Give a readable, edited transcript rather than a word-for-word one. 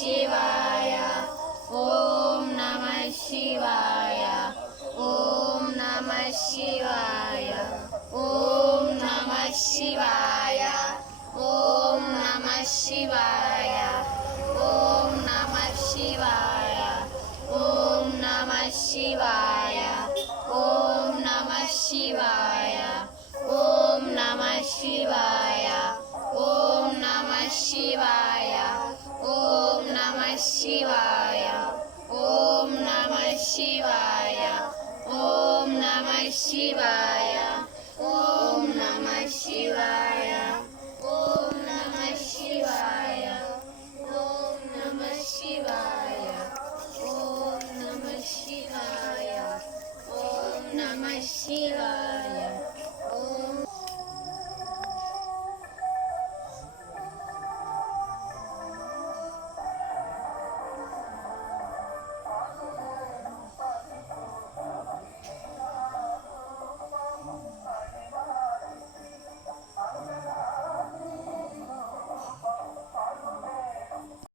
ಶಿವಾಯ ಓಂ ನಮಃ ಶಿವಾಯ ಓಂ ನಮಃ ಶಿವಾಯ ಓಂ ನಮಃ ಶಿವಾಯ ಓಂ ನಮಃ ಶಿವಾಯ ಓಂ ನಮಃ ಶಿವಾಯ ಓಂ ನಮಃ ಶಿವಾಯ ಓಂ ನಮಃ ಶಿವಾಯ ಓಂ ನಮಃ ಶಿವಾಯ ಓಂ ನಮಃ ಶಿವಾಯ ಓಂ ನಮಃ ಶಿವಾಯ ಓಂ ನಮಃ ಶಿವಾಯ ಓಂ ನಮಃ ಶಿವಾಯ ಓಂ ನಮಃ ಶಿವಾಯ ಓಂ ನಮಃ ಶಿವಾಯ ಓಂ ನಮಃ ಶಿವಾಯ ಓಂ ನಮಃ ಶಿವಾಯ ಓಂ ನಮಃ ಶಿವಾಯ